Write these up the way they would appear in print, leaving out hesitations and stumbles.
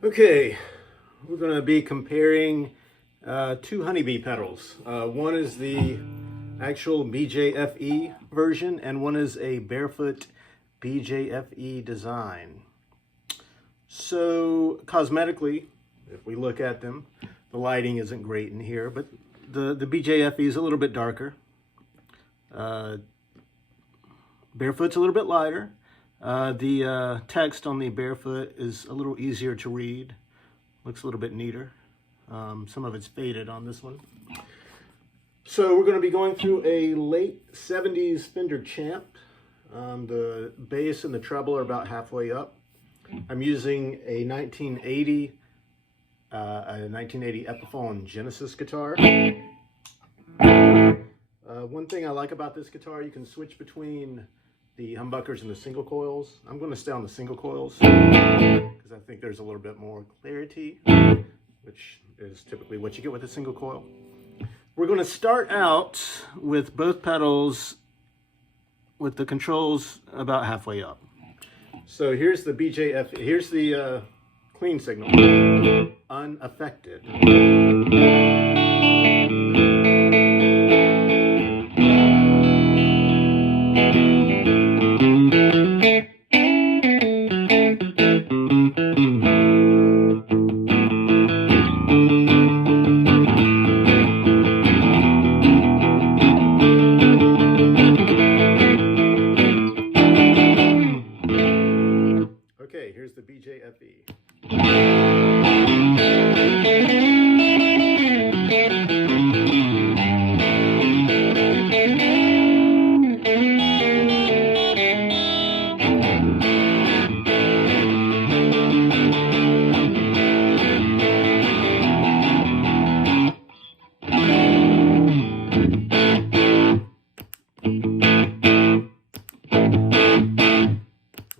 Okay, we're going to be comparing two honeybee pedals. One is the actual BJFe version, and one is a Bearfoot BJFe design. So cosmetically, if we look at them, the lighting isn't great in here, but the BJFe is a little bit darker. Bearfoot's a little bit lighter. The text on the Bearfoot is a little easier to read. Looks a little bit neater. Some of it's faded on this one. So we're going to be going through a late 70s Fender Champ. The bass and the treble are about halfway up. I'm using a 1980 Epiphone Genesis guitar. One thing I like about this guitar, you can switch between the humbuckers and the single coils. I'm going to stay on the single coils because I think there's a little bit more clarity, which is typically what you get with a single coil. We're going to start out with both pedals with the controls about halfway up. So here's the BJFe, here's the clean signal, unaffected. Okay, here's the BJFe.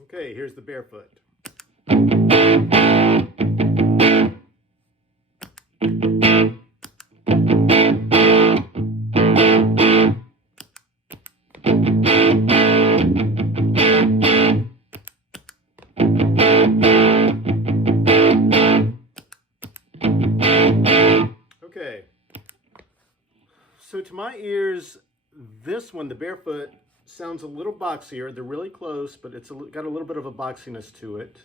Okay, here's the Bearfoot. Okay, so to my ears, this one, the Bearfoot, sounds a little boxier. They're really close, but it's got a little bit of a boxiness to it.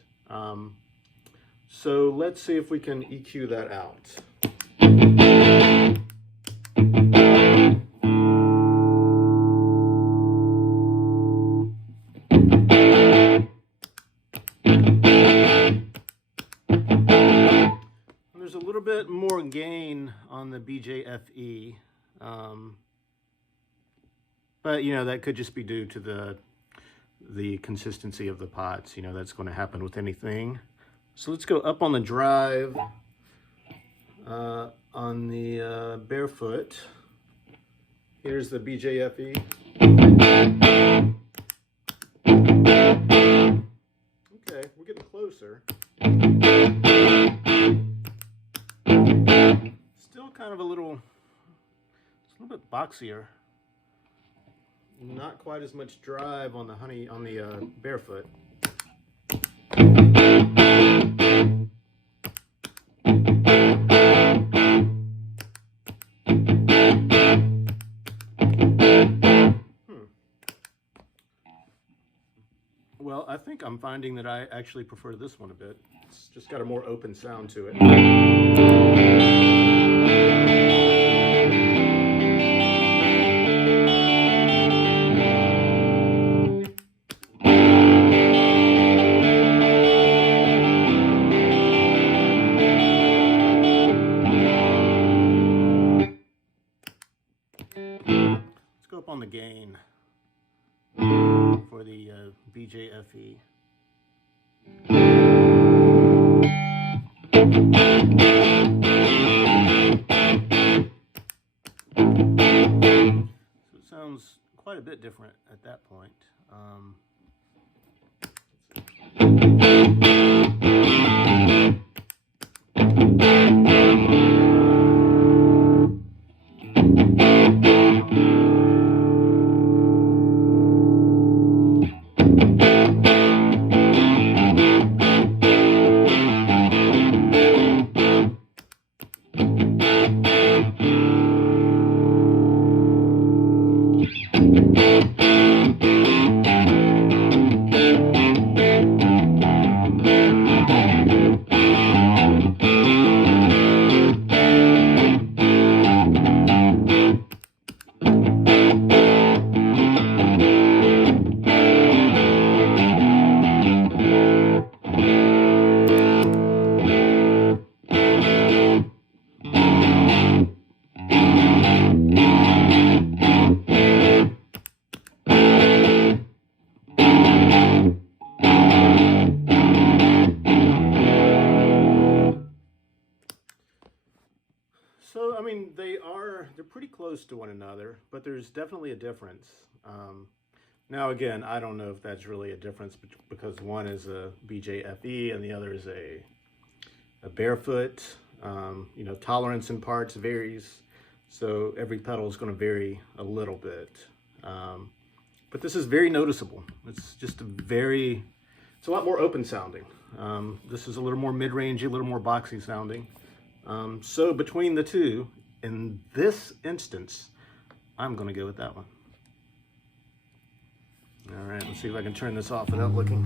So let's see if we can EQ that out. There's a little bit more gain on the BJFe. But, you know, that could just be due to the consistency of the pots. You know, that's going to happen with anything. So let's go up on the drive on the Bearfoot. Here's the BJFe. Okay, we're getting closer. Still kind of a little bit boxier. Not quite as much drive on the Bearfoot. Well, I think I'm finding that I actually prefer this one a bit. It's just got a more open sound to it. Let's go up on the gain for the BJFe. So it sounds quite a bit different at that point. they're pretty close to one another, but there's definitely a difference. Now again, I don't know if that's really a difference because one is a BJFe and the other is a Bearfoot. You know, tolerance in parts varies, so every pedal is going to vary a little bit. But this is very noticeable. It's just it's a lot more open sounding. This is a little more mid-range, a little more boxy sounding. So between the two, in this instance, I'm going to go with that one. All right, let's see if I can turn this off without looking.